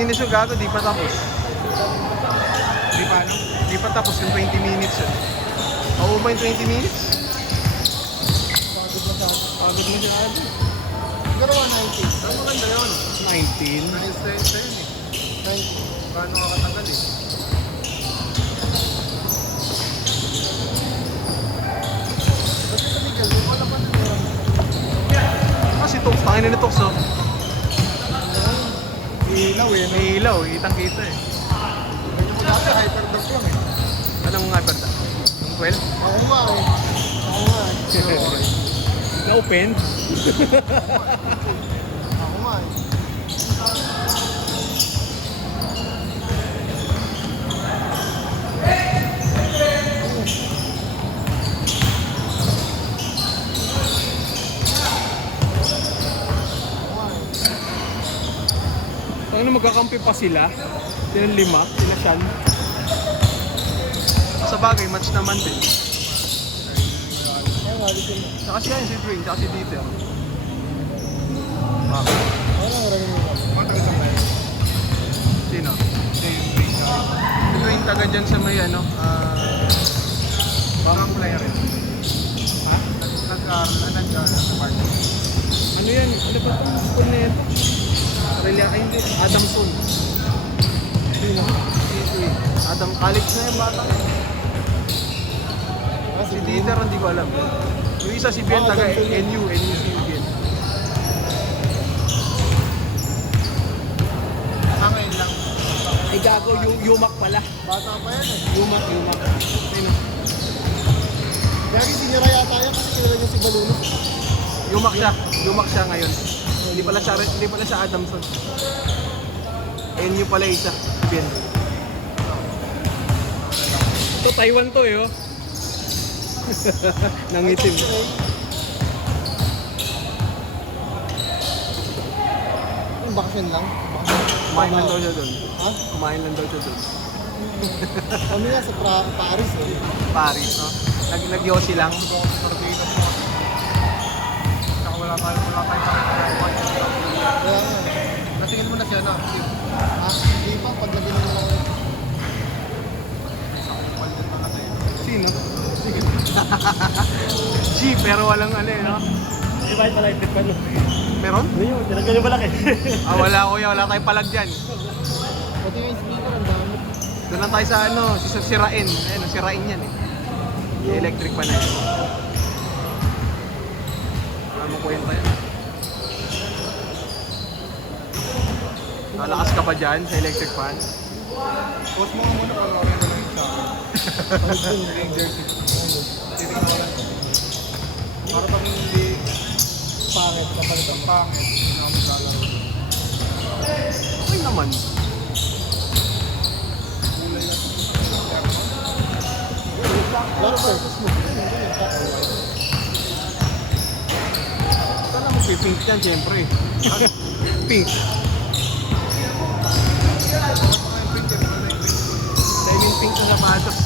minutes yung gago, di pa tapos. Di pa ano? Di pa tapos yung 20 minutes yun. Oo ba yung 20 minutes? Pagod na sa Agad mo siya agad. Pero 190. Ang maganda yun. 19. Resistance yun eh. 90. Paano ka katagal eh? Ba't ito Miguel? Hindi ko alam ano yun. Kasi Tox, tangin na ni Tox oh. Ilaw eh. May ilaw, itang kita eh. Medyo mo dati hyperduck lang eh. Anong hyperda? Yung 12? Ako nga eh. Ako nga eh. Pero, Na-open? ako nga eh. Tangin na magkakampi pa sila. Sila 5, sila Sean. Sa bagay, match naman din. Kaya nga, dito mo. Saka siya yung si Dwayne, saka si Dieter. Ako lang maraming mo. Matagal sa tayo. Sino? Hindi yung break na. Si Dwayne taga dyan sa may ano, Bang player eh. Ha? Nag-aaral sa party. ano yan? Ano ba itong school na ito? Ay hindi, Adamson. Sino? Si Dwayne. Adam, college na yung bata. Ah, Si Dieter, hindi ko alam. Yung isa si Ben, taga NU si Ben. Ngayon lang. Ay gago, Yumak pala. Bata pa yan eh. Yumak. Sino? Lagi sinira yata yan kasi kilala niya si Baluno. Yumak siya ngayon. Hindi pala siya Adamson. NU pala isa, Ben. Ito Taiwan to eh, oh. Nangitim. Yung bakasyon lang? Kumain lang daw siya doon. Ha? Kumain lang daw siya doon. Kami nga sa Paris eh. Paris, no? Nag-yosi lang. Saka wala tayo Kaya nga. Nasingil mo na siya na. Ha? Hindi pa, paglagyan mo lang. Sino? G, pero walang ano eh, no? Di ba pala yung ano? Meron? Ano yun? Tinanggal yung malaki. Wala kuya, wala tayong palag dyan. Pati yung speaker, ang dami. Doon lang tayo sa ano, sirain. Ayun, sirain yan eh. Yung electric pa na yun. Ano kwenta yan? Lalakas ka pa dyan sa electric fan? Post mo nga muna panoorin ko lang sa akin. Yung jersey. Titingnan. Para pag hindi pangit, kapalit ang pangit, hindi na kami lalaro. Okay naman. Kulay lang. Laro versus mo. Saan na mag-pink yan, siyempre. Pink. Diamond pink na sapatos.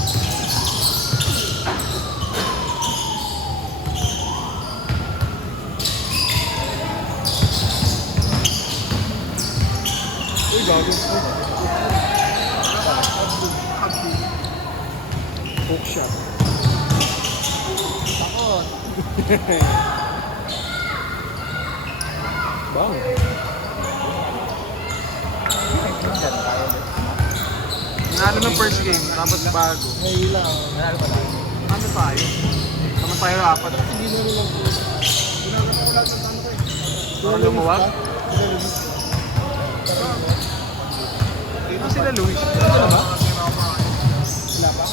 Uy, gago. Hook shot. Takot. Bang. Nanalo ng first game, tapos bago. May ilaw. Nanalo pa tayo. Ano tayo? Tama tayo apat. Hindi mo rin lang po. Ginagawa ko lahat ng tanong ko eh. Parang lumuwag? Sila Luis. Dito sila Luis. Ano ba? Wala pa?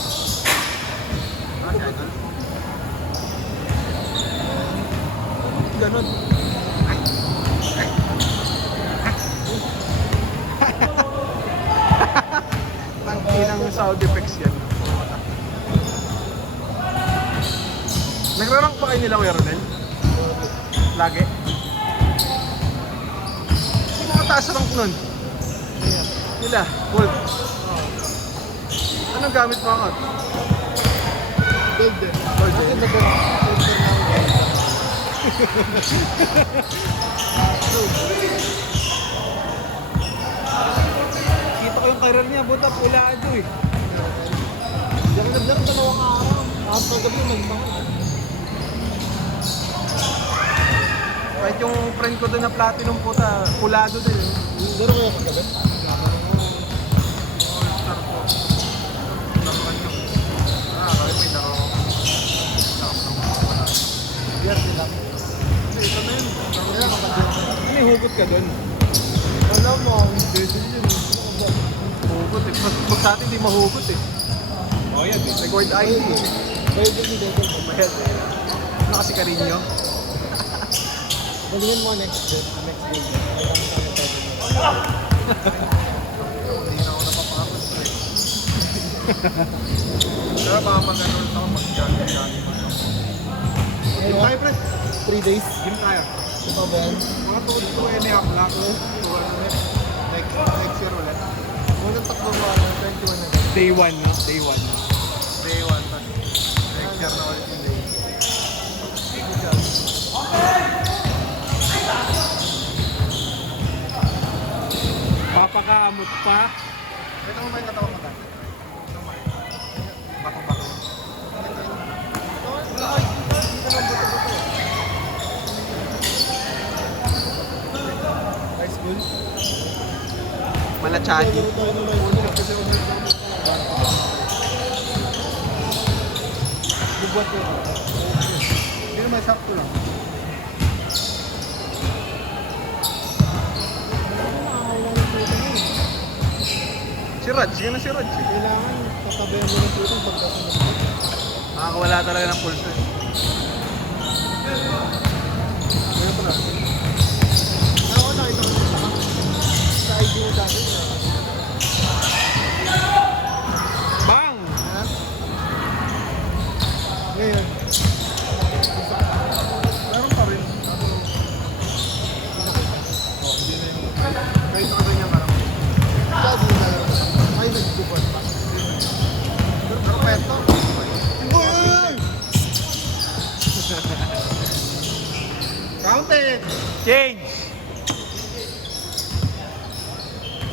Ganon. Inang sound effects yan. Nagra-rank pa kayo nila, Kuya Ronel? Lagi? Sino mataas rank nun? Nila, Wolf. Anong gamit mo ako? Golden. Golden. Kasi nag-golden na ako. karir niya, buta pulado eh. Diyan ka naglang dalawang araw. Tapos kagabi nagbangon. Kahit yung friend ko doon na platinum puta, pulado din eh. Duro kayo kagabi? All-star po. Laruan nyo. Kahit may laro. Yan sila. Hindi, ito na yun. Kaya kapag May hugot ka doon. alam mo, pwede yun. Hugot eh. Pag sa atin, di mahugot eh. Oh yan, record ID. Pwede yun, pwede yun. Bayad eh. Ano kasi Carino? Galingan mo next day. Next day. Hindi na ako napapakapos eh. Pero baka mag-ano ako mag-jogging. Gym tayo, pre. 3 days. Gym tayo. Ito ba yan? Mga 2 and a half lang. Next year ulit. Unang takbo mo, 21 na. Day 1, no? Day 1. Day 1. Next year na ulit yung day. Papakamot pa. Ito mo ba yung katawan mo dati? Bato-bato. High school? Malachagi. Laro tayo ng high school kasi Bubuhat ko. Hindi naman sakto lang. Si Raj, yun na si Raj. eh. Kailangan tatabayan mo ng putong pagkasunod. Nakakawala talaga ng pulso. eh. Kaya pala. Ako nakita ko sa ID mo dati. Bang! Ha? Ngayon. Meron pa rin. Kahit sa ganyan parang. Lagi na lang. Ay, nagbubuhat pa. Pero kwento. Boy! Counted! Change!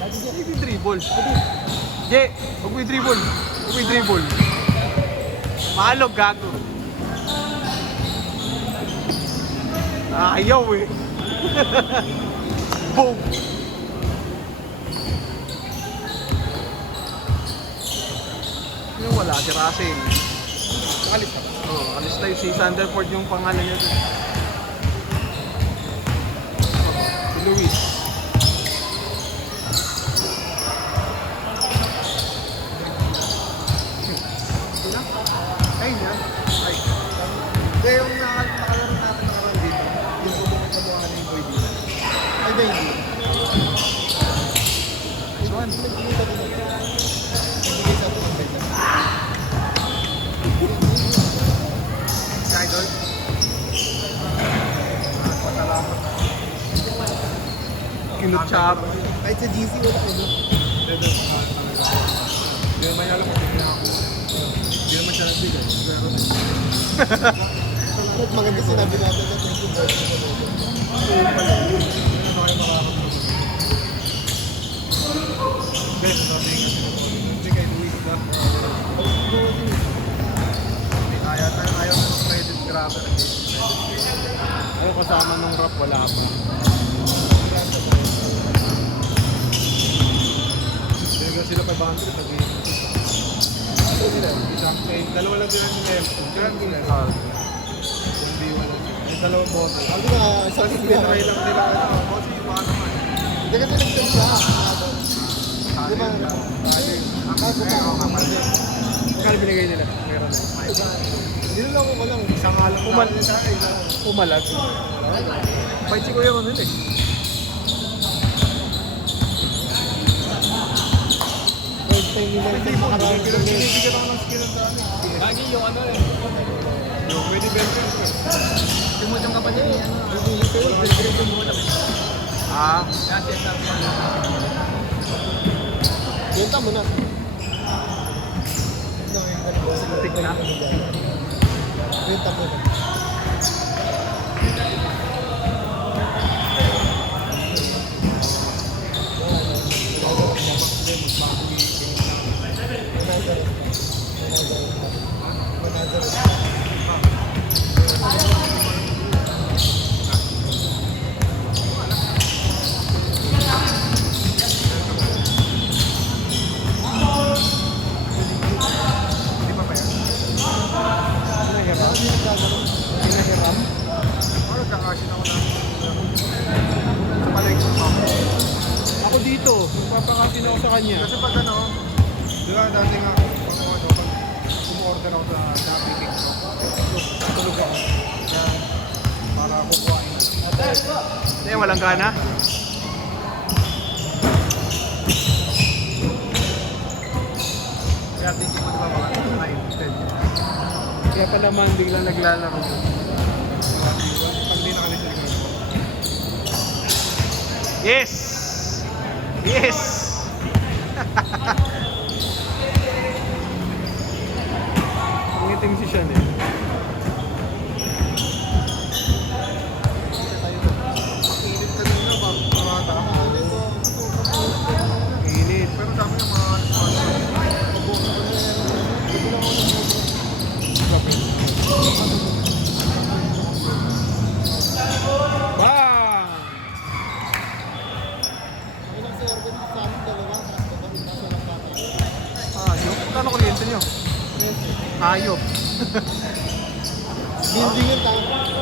Hindi dribble. Je, huwag mo dribble. Huwag mo dribble. Mahalog, gago. Ayaw eh. Boom! Yung wala, si Russell. Nakalis ka. Oh, alis na yun. Si Sanderford yung pangalan niya dun. Si Luis. Ito na? Ay, yan. Ay. Hindi, yung nakalaro natin nakaroon dito. Yung bubukit sa buwangan ng boy dito. Ay, ba hindi? This one. Nagkita din ito. Nagbigay sa ito ng beta. Si Idol? Pasalamat. Kinutsap. Ay, sa GC wala ko. Hindi naman alam kung hindi ako. Hindi naman siya nagbigay. Pero Salamat, maganda sinabi natin na thank you guys. best natin hindi kay Luis na. Ayaw ng credit grabber. Ayaw kasama nung rap wala pa. Hindi sila 500 sabihin. Ito nila. Isang dalawa lang din ang nila. Kaya nila. Hindi wala. May dalawang bottle. Ang na isang Kasi sila. pinray lang nila. Kasi baka naman. Hindi kasi nag-send siya. Di ba? Kaso kaya binigay nila. Meron na. Niloloko ko lang. Isang alam Umalag. Fight si Kuya Ronel eh. First time nila yung makarami ko. Binibigyan ako ng skin sa amin. Lagi yung ano eh. Yung pwede bente. Yung mo siyang kapatid eh. Ah. Benta mo na. No, yung dalawa sa Tik na. Benta mo na. sa kanya. Kasi pag ano, di ba dati nga, pag umorder ako sa Shopee TikTok, tulog ako. Kaya, para kukuhain. Eh, walang gana. Kaya thinking ko, di ba, mga instead. Kaya pa naman biglang naglalaro. Pag di nakalis sa likod. Yes! Yes! Ang itim si Sean eh. Init kanina, parata ako. Init. Pero sabi niya, mga Bang! ayop. Kano kuryente niyo? Ayop. Building yun,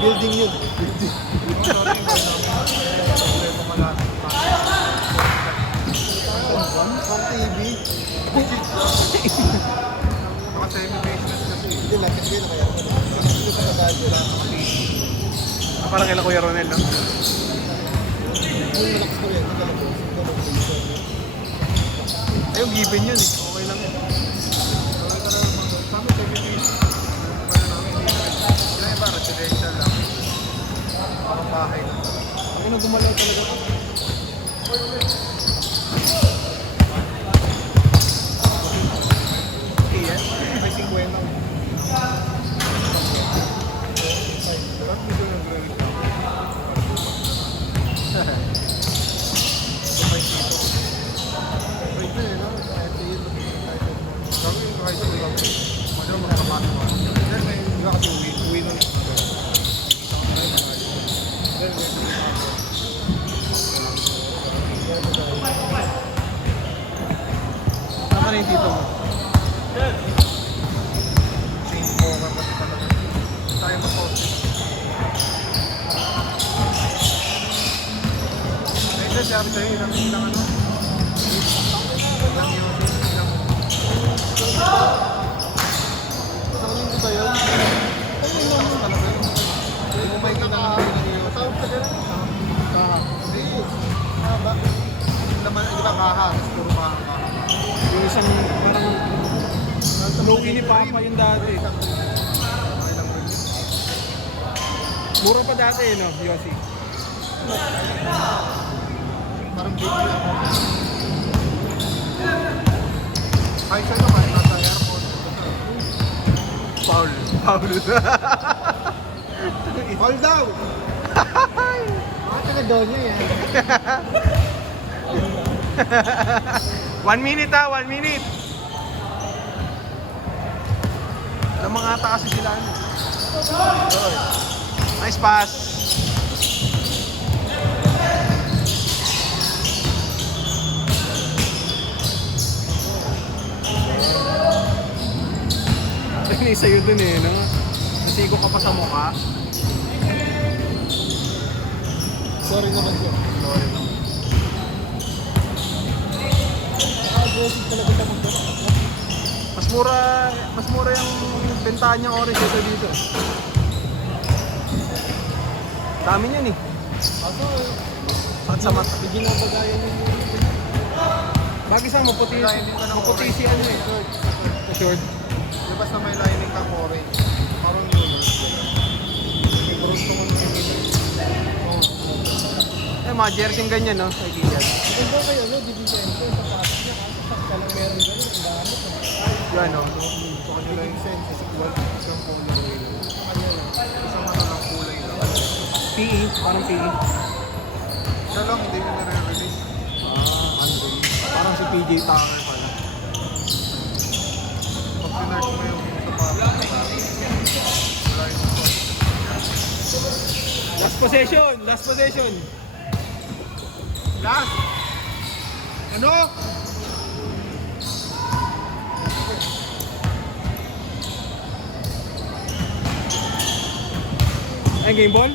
building yun. Sorry, problema malapit pa. Pang TV. Mga semi-business kasi. Hindi lang, kasi na kaya. Hindi pa nagagawin. Parang kailan Kuya Ronel, no? Yung malakas ko yan, hindi ka lang. Ayun, given yun eh. Okay lang yun. Sabi semi-business. Ano namin, hindi iba, residential lang. Parang bahay lang. Ako na gumalaw talaga ako. Okay, yan. May 50. Dapat medyo nagre-reklamo. Sabay dito. Wait na eh, no? Sabi yung kahit sa lang. Madama magkapasok ka. Then may iba kasi uwi nun. Then Saan na yung tito mo? change mo ka kasi talaga. Tayo mag-post. Ito, sabi sa'yo, ilang ano? Ilang yun, ilang Sa linggo ba yun? talaga yun. Hindi mo may kinangan yun. Matawag ka ganun. Hindi. Bakit? Naman, di ba kaha? Puro kaha. Yung isang parang lugi ni Papa yung dati. Mura pa dati eh, no, Yossi? Parang big lang. Kahit saan naman, nasa airport. Paul. Paul. Hold down! Mga taga-Donya yan. 1 minute ha, 1 minute. Alam mga ata kasi sila ano. Nice pass. Ini sa'yo dun eh, no? Nasigo ka pa sa mukha. Sorry naman ko. Sorry lang. Aggressive talaga ka mag-doon. Mas mura yung bentahan niyang orange ito dito. Dami niyan eh. Kaso, Sakit sa mata. hindi ginabagayan yun yung Bagay sa maputi, Lining ka ng maputi si ano eh. Short. Di ba sa may lining kang orange? Parang yun. May gusto mong Eh, mga jersey yung ganyan, no? Kaibigan. Kung ba kayo, ano, Dividente, sa pasok niya, kasi ka lang meron gano'n, ang dami. Yan, no? Sa kanila yung sense, isang kulay. Isang ano lang kulay lang. PE, parang PE. Siya lang, hindi nyo nare-release. Parang si PJ Tucker pala. Pag sinerch mo yung sapatos, wala yung Last possession! Last possession! last! Ano? Ay, game ball?